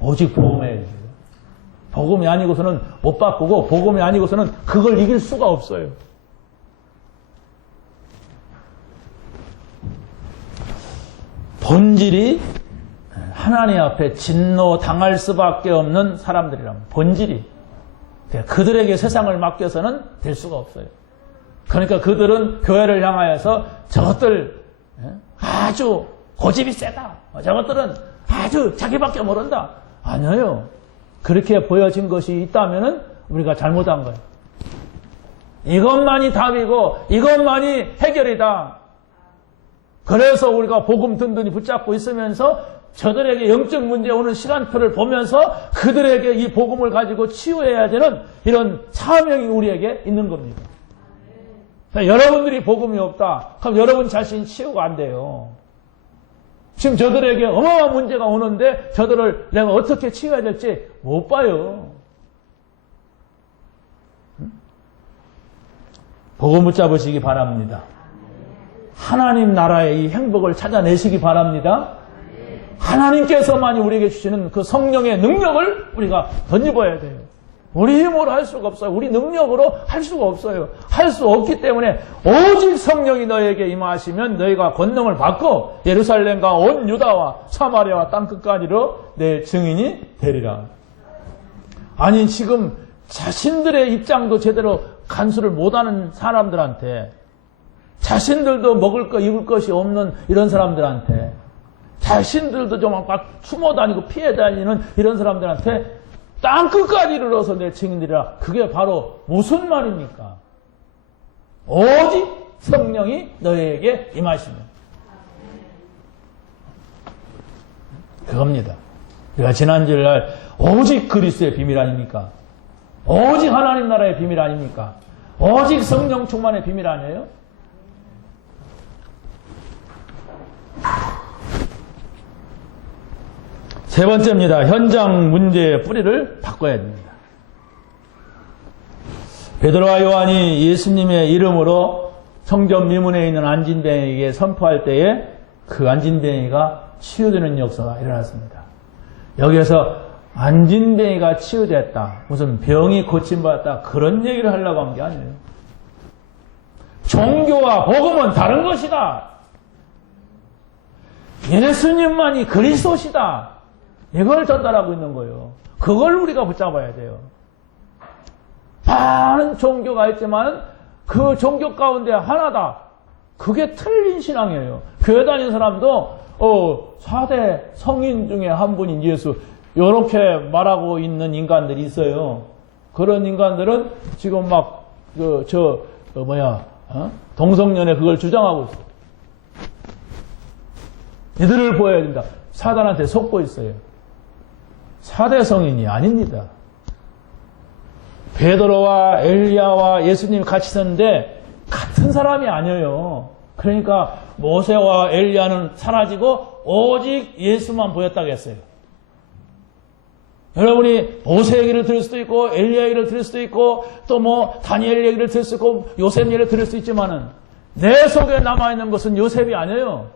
오직 복음에, 복음이 아니고서는 못 바꾸고, 복음이 아니고서는 그걸 이길 수가 없어요. 본질이 하나님 앞에 진노당할 수밖에 없는 사람들이란 본질이. 그들에게 세상을 맡겨서는 될 수가 없어요. 그러니까 그들은 교회를 향하여서 저것들 아주 고집이 세다. 저것들은 아주 자기밖에 모른다. 아니에요. 그렇게 보여진 것이 있다면 우리가 잘못한 거예요. 이것만이 답이고 이것만이 해결이다. 그래서 우리가 복음 든든히 붙잡고 있으면서 저들에게 영적 문제 오는 시간표를 보면서 그들에게 이 복음을 가지고 치유해야 되는 이런 사명이 우리에게 있는 겁니다. 여러분들이 복음이 없다. 그럼 여러분 자신 치유가 안 돼요. 지금 저들에게 어마어마한 문제가 오는데 저들을 내가 어떻게 치유해야 될지 못 봐요. 복음 붙잡으시기 바랍니다. 하나님 나라의 이 행복을 찾아내시기 바랍니다. 하나님께서만이 우리에게 주시는 그 성령의 능력을 우리가 던져봐야 돼요. 우리 힘으로 할 수가 없어요. 우리 능력으로 할 수가 없어요. 할 수 없기 때문에 오직 성령이 너에게 임하시면 너희가 권능을 받고 예루살렘과 온 유다와 사마리아와 땅끝까지로 내 증인이 되리라. 아니 지금 자신들의 입장도 제대로 간수를 못하는 사람들한테, 자신들도 먹을 거 입을 것이 없는 이런 사람들한테, 자신들도 좀 막 숨어 다니고 피해 다니는 이런 사람들한테 땅끝까지 이르러서 내 증인이라. 그게 바로 무슨 말입니까? 오직 성령이 너희에게 임하시면. 그겁니다. 우리가 지난주날 오직 그리스도의 비밀 아닙니까? 오직 하나님 나라의 비밀 아닙니까? 오직 성령 충만의 비밀 아니에요? 세 번째입니다. 현장 문제의 뿌리를 바꿔야 됩니다. 베드로와 요한이 예수님의 이름으로 성전 미문에 있는 안진뱅이에게 선포할 때에 그 안진뱅이가 치유되는 역사가 일어났습니다. 여기에서 안진뱅이가 치유됐다, 무슨 병이 고침받았다, 그런 얘기를 하려고 한 게 아니에요. 종교와 복음은 다른 것이다. 예수님만이 그리스도시다. 이걸 전달하고 있는 거예요. 그걸 우리가 붙잡아야 돼요. 많은 종교가 있지만 그 종교 가운데 하나다. 그게 틀린 신앙이에요. 교회 다니는 사람도 4대 성인 중에 한 분인 예수, 이렇게 말하고 있는 인간들이 있어요. 그런 인간들은 지금 막 동성연애 그걸 주장하고 있어요. 이들을 보여야 된다. 사단한테 속고 있어요. 4대 성인이 아닙니다. 베드로와 엘리야와 예수님이 같이 있었는데 같은 사람이 아니에요. 그러니까 모세와 엘리야는 사라지고 오직 예수만 보였다고 했어요. 여러분이 모세 얘기를 들을 수도 있고 엘리야 얘기를 들을 수도 있고 또 뭐 다니엘 얘기를 들을 수 있고 요셉 얘기를 들을 수 있지만은 내 속에 남아있는 것은 요셉이 아니에요.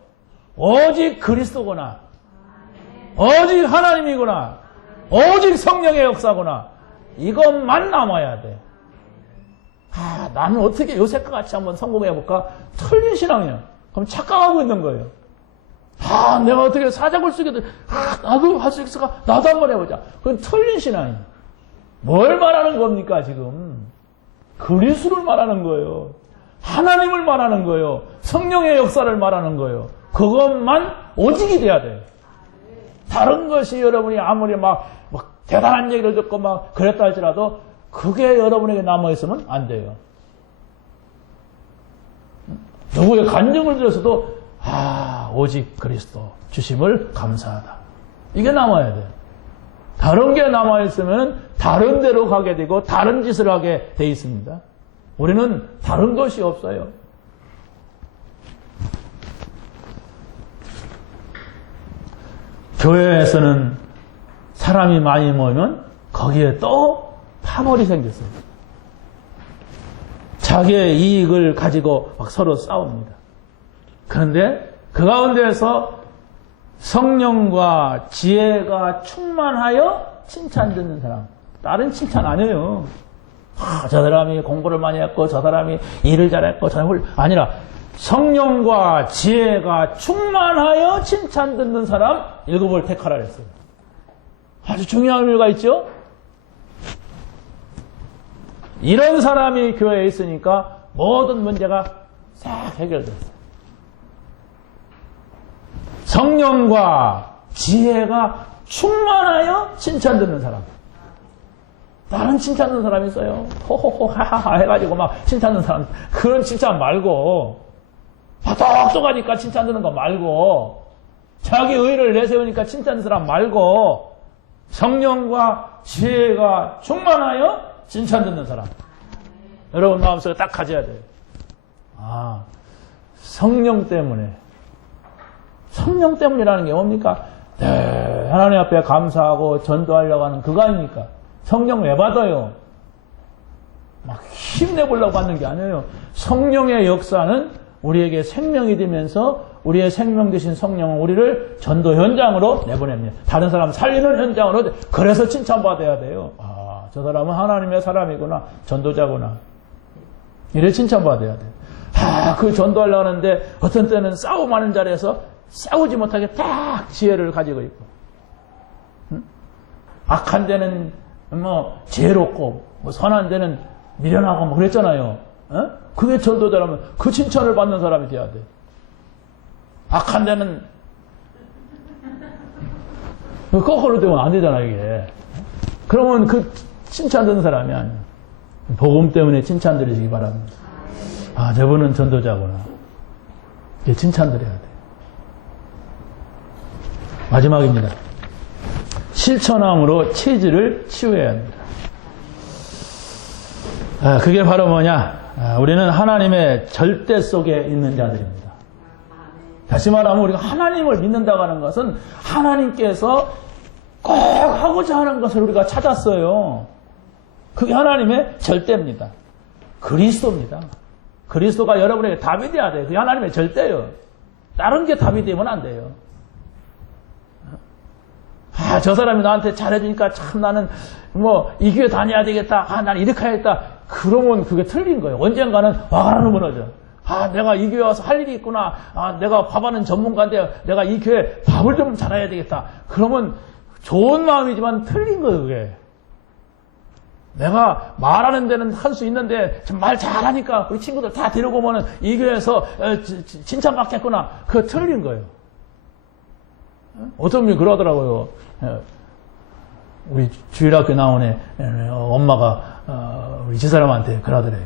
오직 그리스도구나. 오직 하나님이구나. 오직 성령의 역사구나. 이것만 남아야 돼. 나는 어떻게 요셉과 같이 한번 성공해볼까? 틀린 신앙이야. 그럼 착각하고 있는 거예요. 내가 어떻게 사자굴 쓰게 돼? 나도 할 수 있을까? 나도 한번 해보자. 그건 틀린 신앙이야. 뭘 말하는 겁니까, 지금? 그리스도를 말하는 거예요. 하나님을 말하는 거예요. 성령의 역사를 말하는 거예요. 그것만 오직이 돼야 돼요. 다른 것이 여러분이 아무리 막 대단한 얘기를 듣고 막 그랬다 할지라도 그게 여러분에게 남아있으면 안 돼요. 누구의 간증을 들었어도 오직 그리스도 주심을 감사하다. 이게 남아야 돼요. 다른 게 남아있으면 다른 데로 가게 되고 다른 짓을 하게 돼 있습니다. 우리는 다른 것이 없어요. 교회에서는 사람이 많이 모이면 거기에 또 파벌이 생겼어요. 자기의 이익을 가지고 막 서로 싸웁니다. 그런데 그 가운데에서 성령과 지혜가 충만하여 칭찬 듣는 사람. 다른 칭찬 아니에요. 저 사람이 공부를 많이 했고 저 사람이 일을 잘했고 저 사람이 아니라 성령과 지혜가 충만하여 칭찬 듣는 사람 7을 택하라 그랬어요. 아주 중요한 의미가 있죠. 이런 사람이 교회에 있으니까 모든 문제가 싹 해결됐어요. 성령과 지혜가 충만하여 칭찬 듣는 사람. 다른 칭찬 듣는 사람이 있어요. 호호호 하하하 해가지고 막 칭찬 듣는 사람. 그런 칭찬 말고 똑똑하니까 칭찬 듣는 거 말고 자기 의를 내세우니까 칭찬 듣는 사람 말고 성령과 지혜가 충만하여 칭찬 듣는 사람. 여러분 마음속에 딱 가져야 돼요. 성령 때문에. 성령 때문이라는 게 뭡니까? 네, 하나님 앞에 감사하고 전도하려고 하는 그거 아닙니까? 성령 왜 받아요? 막 힘내보려고 받는 게 아니에요. 성령의 역사는 우리에게 생명이 되면서 우리의 생명 되신 성령은 우리를 전도 현장으로 내보냅니다. 다른 사람 살리는 현장으로. 그래서 칭찬받아야 돼요. 저 사람은 하나님의 사람이구나. 전도자구나. 이래 칭찬받아야 돼요. 그 전도하려고 하는데 어떤 때는 싸움하는 자리에서 싸우지 못하게 딱 지혜를 가지고 있고, 악한 데는 지혜롭고 선한 데는 미련하고 그랬잖아요. 그게 전도자라면 그 칭찬을 받는 사람이 돼야 돼. 악한 데는 거꾸로 되면 안 되잖아 이게. 그러면 그 칭찬 듣는 사람이 아니야. 복음 때문에 칭찬 드리시기 바랍니다. 저분은 전도자구나. 이게 칭찬 드려야 돼. 마지막입니다. 실천함으로 체질을 치유해야 합니다. 그게 바로 뭐냐? 우리는 하나님의 절대 속에 있는 자들입니다. 다시 말하면 우리가 하나님을 믿는다고 하는 것은 하나님께서 꼭 하고자 하는 것을 우리가 찾았어요. 그게 하나님의 절대입니다. 그리스도입니다. 그리스도가 여러분에게 답이 돼야 돼요. 그게 하나님의 절대예요. 다른 게 답이 되면 안 돼요. 저 사람이 나한테 잘해주니까 참 나는 이 교회 다녀야 되겠다. 나는 이렇게 해야겠다. 그러면 그게 틀린 거예요. 언젠가는 와가라는 무너져. 내가 이 교회 와서 할 일이 있구나. 내가 밥하는 전문가인데 내가 이 교회 밥을 좀 잘해야 되겠다. 그러면 좋은 마음이지만 틀린 거예요, 그게. 내가 말하는 데는 할 수 있는데 말 잘하니까 우리 친구들 다 데리고 오면은 이 교회에서 칭찬받겠구나. 그거 틀린 거예요. 어떤 분이 그러더라고요. 우리 주일학교 나온 애 엄마가 우리 집사람한테 그러더래요.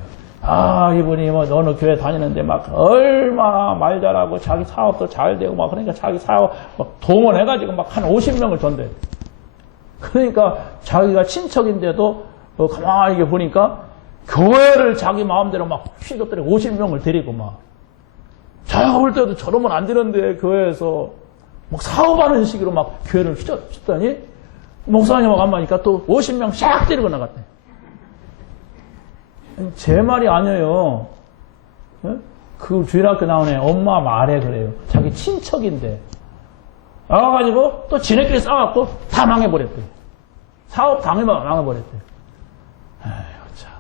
이분이 어느 교회 다니는데 막 얼마나 말 잘하고 자기 사업도 잘 되고 막 그러니까 자기 사업 막 동원해가지고 막 한 50명을 전대. 그러니까 자기가 친척인데도 가만히 보니까 교회를 자기 마음대로 막 휘젓더니 50명을 데리고 막 자기가 볼 때도 저러면 안 되는데 교회에서 막 사업하는 식으로 막 교회를 휘젓더니 목사님하고 안 맞으니까 또 50명 샥 데리고 나갔대. 제 말이 아니에요. 그 주일학교 나온 애 엄마 말에 그래요. 자기 친척인데 나와가지고 또 지네끼리 싸워갖고 다 망해버렸대. 사업 당해만 망해버렸대. 에휴 참.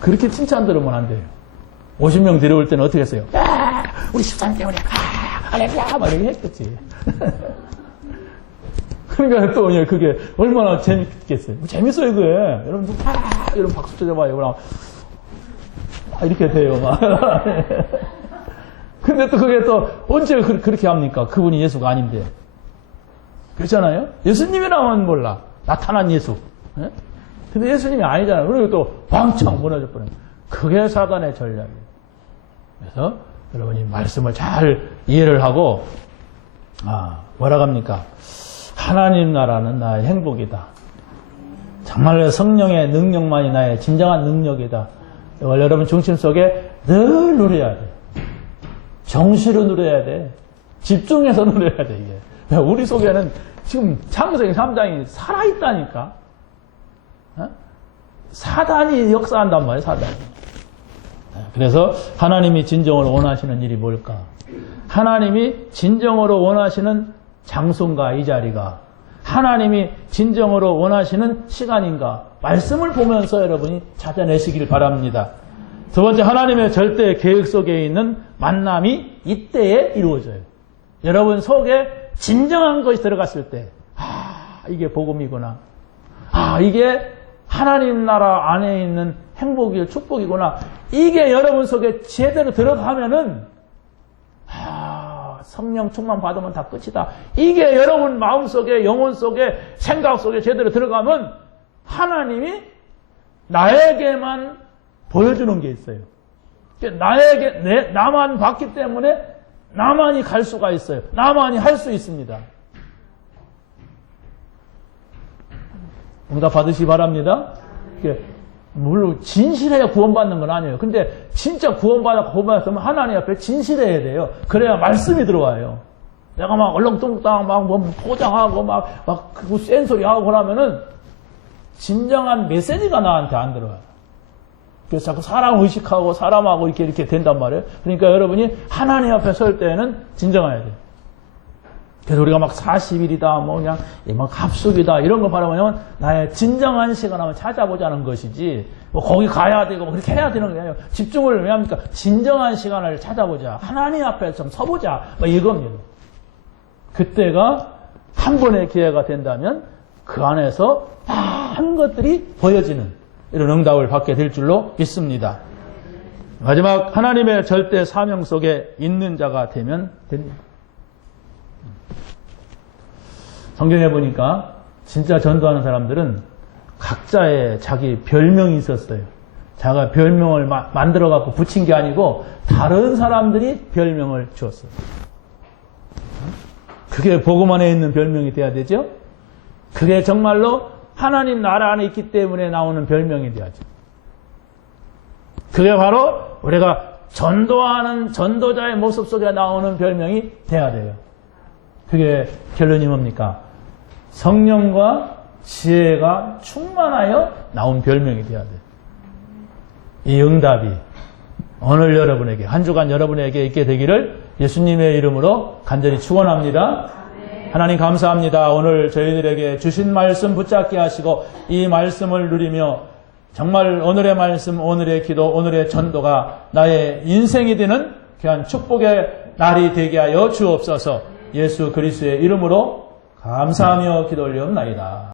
그렇게 칭찬 들으면 안 돼요. 50명 데려올 때는 어떻게 했어요? 우리 13 때문에 할렐루야 막 이렇게 했겠지. 그러니까 또 그게 얼마나 재밌겠어요. 재밌어요, 그게. 여러분, 이런 박수 쳐줘봐요. 그럼 이렇게 돼요, 막. 근데 또 그게 또 언제 그렇게 합니까? 그분이 예수가 아닌데. 그렇잖아요? 예수님이라면 몰라. 나타난 예수. 예? 근데 예수님이 아니잖아요. 그리고 또 왕창 무너져 버려요. 그게 사단의 전략이에요. 그래서 여러분이 말씀을 잘 이해를 하고, 뭐라고 합니까? 하나님 나라는 나의 행복이다. 정말로 성령의 능력만이 나의 진정한 능력이다. 이걸 여러분 중심 속에 늘 누려야 돼. 정시로 누려야 돼. 집중해서 누려야 돼, 이게. 우리 속에는 지금 창세기 3장이 살아있다니까. 사단이 역사한단 말이에요, 사단이. 그래서 하나님이 진정으로 원하시는 일이 뭘까? 하나님이 진정으로 원하시는 장소인가, 이 자리가? 하나님이 진정으로 원하시는 시간인가? 말씀을 보면서 여러분이 찾아내시길 바랍니다. 두 번째, 하나님의 절대 계획 속에 있는 만남이 이때에 이루어져요. 여러분 속에 진정한 것이 들어갔을 때, 이게 복음이구나. 이게 하나님 나라 안에 있는 행복이고 축복이구나. 이게 여러분 속에 제대로 들어가면은, 성령 충만 받으면 다 끝이다. 이게 여러분 마음 속에, 영혼 속에, 생각 속에 제대로 들어가면 하나님이 나에게만 보여주는 게 있어요. 나만 봤기 때문에 나만이 갈 수가 있어요. 나만이 할 수 있습니다. 응답 받으시기 바랍니다. 물론 진실해야 구원받는 건 아니에요. 근데 진짜 구원받았으면 하나님 앞에 진실해야 돼요. 그래야 말씀이 들어와요. 내가 막 얼렁뚱땅 막 뭐 포장하고 막 센소리 하고 그러면은 진정한 메시지가 나한테 안 들어와요. 그래서 자꾸 사람 의식하고 사람하고 이렇게 된단 말이에요. 그러니까 여러분이 하나님 앞에 설 때는 진정해야 돼요. 그래서 우리가 막 40일이다, 뭐 그냥 막 합숙이다 이런 거 바라보면 나의 진정한 시간 한번 찾아보자는 것이지, 뭐 거기 가야 되고 그렇게 해야 되는 게 아니에요. 집중을 왜 합니까? 진정한 시간을 찾아보자. 하나님 앞에 좀 서보자. 뭐 이겁니다. 그때가 한 번의 기회가 된다면 그 안에서 많은 것들이 보여지는 이런 응답을 받게 될 줄로 믿습니다. 마지막, 하나님의 절대 사명 속에 있는 자가 되면 됩니다. 성경에 보니까 진짜 전도하는 사람들은 각자의 자기 별명이 있었어요. 자기가 별명을 만들어갖고 붙인 게 아니고 다른 사람들이 별명을 주었어요. 그게 복음 안에 있는 별명이 돼야 되죠. 그게 정말로 하나님 나라 안에 있기 때문에 나오는 별명이 돼야죠. 그게 바로 우리가 전도하는 전도자의 모습 속에 나오는 별명이 돼야 돼요. 그게 결론이 뭡니까? 성령과 지혜가 충만하여 나온 별명이 돼야 돼요. 이 응답이 오늘 여러분에게, 한 주간 여러분에게 있게 되기를 예수님의 이름으로 간절히 축원합니다. 하나님 감사합니다. 오늘 저희들에게 주신 말씀 붙잡게 하시고 이 말씀을 누리며 정말 오늘의 말씀, 오늘의 기도, 오늘의 전도가 나의 인생이 되는 귀한 축복의 날이 되게 하여 주옵소서. 예수 그리스도의 이름으로 감사하며 기도 올리옵나이다.